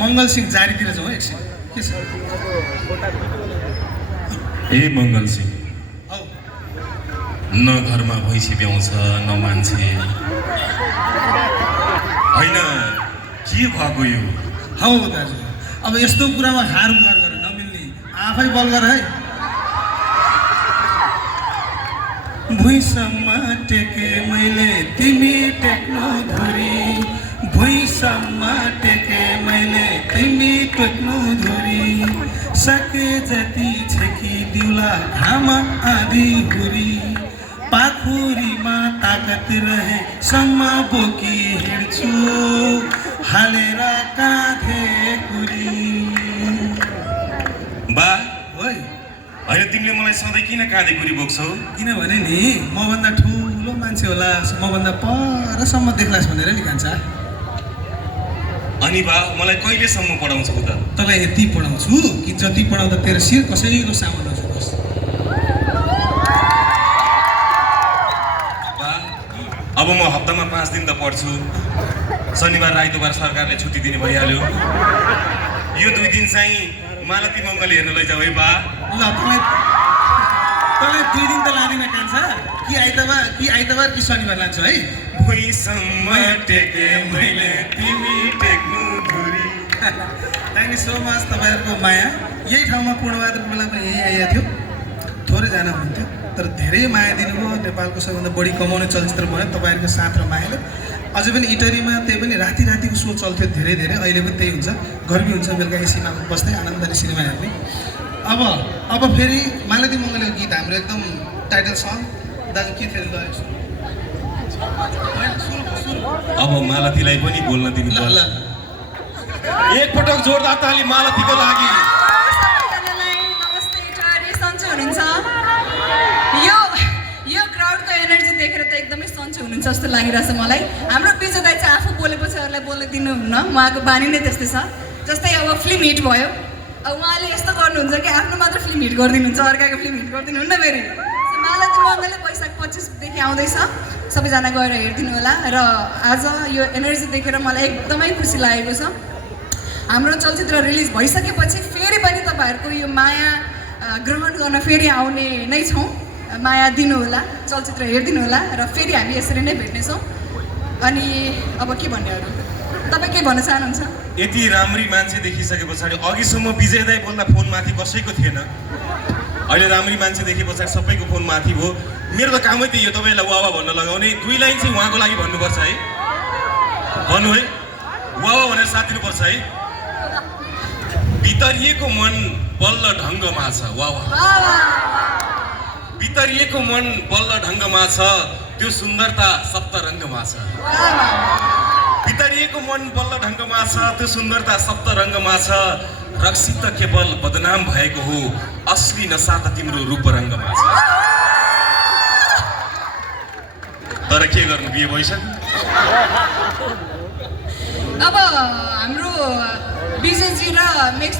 मङ्गल सिंह जारीतिर जाउँ एकछिन के छ ए मङ्गल सिंह हौ न घरमा भैँसी ब्याउँछ न मान्छे होइन के भएको यो हौ दाजु अब यस्तो कुरामा हार गुहार गरेर नमिल्ने आफै बल गर है भुइँसम्म टेके मैले तिमी टेक्नु धुरी भुइँसम्म टेके मैले तिमी टेक्नु धुरी सके जति छेकी दिउला घाम आधी हुरी पाखुरीमा ताकत रहे सम्म बोकी हिँड्छु हालेर काँधे कुरी बा ओइ होइन तिमीले मलाई सधैँ किन काँधे कुरी बोक्छौ किनभने नि मभन्दा ठुलो मान्छे होला मभन्दा परसम्म देख्लास् भनेर नि कान्छा अनि बा मलाई कहिलेसम्म पढाउँछौ त तँलाई यति पढाउँछु कि जति पढाउँदा तेरो शिर कसैको सामु नझुकोस् बा अब म हप्तामा 5 दिन त पढ्छु शनिबार आइतबार सरकारले छुट्टी दिने भइहाल्यो यो 2 दिन चाहिँ मालती मङ्गल हेर्न लैजाऊ है बा ल तँलाई 2 दिन त लाँदिन कान्छा कि आइतबार कि शनिबार लान्छु है भुइँसम्म टेके मैले तिमी टेक्नु धुरी थ्याङ्क यू सो मच तपाईँहरूको माया यही ठाउँमा पूर्णबहादुर बेलामा यही आइएको थियो थोरै जान हुन्थ्यो तर धेरै माया दिनुभयो नेपालको सबैभन्दा बढी कमाउने चलचित्र भयो तपाईँहरूको साथ र मायाले अझै पनि इटरीमा त्यही पनि रातिको सो चल्थ्यो धेरै अहिले पनि त्यही हुन्छ गर्मी हुन्छ बेलुका एसीमा बस्दै आनन्दले सिनेमा हेर्ने अब फेरि मालती मङ्गलको गीत हाम्रो एकदम टाइटल सङ दाजु के थियो अब मालतीलाई पनि बोल्न दिनु ल ल एकपटक जोरदार ताली मालतीको लागि नमस्ते इटारी सन्चै हुनुहुन्छ यो क्राउडको एनर्जी देखेर त एकदमै सन्चै हुनुहुन्छ जस्तो लागिरहेछ मलाई हाम्रो विजय दाइ चाहिँ आफू बोलेपछि अरूलाई बोल्न दिनुहुन्न उहाँको बानी नै त्यस्तै छ जस्तै अब फिल्म हिट भयो अब उहाँले यस्तो गर्नुहुन्छ कि आफ्नो मात्र फिल्म हिट गरिदिनुहुन्छ अर्काको फिल्म हिट गरिदिनुहुन्न फेरि मालती मङ्गलले वैशाख 25देखि आउँदैछ सबैजना गएर हेरिदिनु होला र आज यो एनर्जी देखेर मलाई एकदमै खुसी लागेको छ हाम्रो चलचित्र रिलिज भइसकेपछि फेरि पनि तपाईँहरूको यो माया ग्रहण गर्न फेरि आउने नै छौँ माया दिनुहोला चलचित्र हेरिदिनु होला र फेरि हामी यसरी नै भेट्नेछौँ अनि अब के भन्ने अरू तपाईँ के भन्न चाहनुहुन्छ यति राम्री मान्छे देखिसके पछाडि अघिसम्म विजय दाइ बोल्दा फोन माथि कसैको थिएन अहिले राम्री मान्छे देखे पछाडि सबैको फोन माथि भयो मेरो त कामै त्यही हो तपाईँलाई वावा भन्न लगाउने 2 लाइन चाहिँ उहाँको लागि भन्नुपर्छ है भन्नु है वावा भनेर साथ दिनुपर्छ है भितरिएको मन बल्ल ढङ्गमा छ वावा भितरिएको मन बल्ल ढङ्गमा छ त्यो सुन्दरता सप्तरङ्गमा छ भितरिएको मन बल्ल ढङ्गमा छ त्यो सुन्दरता सप्तरङ्गमा छ रक्सित त केवल बदनाम भएको हो असली नसा त तिम्रो रूपरङ्गमा छ तर के गर्नु बिहे भइसक्यो अब हाम्रो विजयजी र मेक्स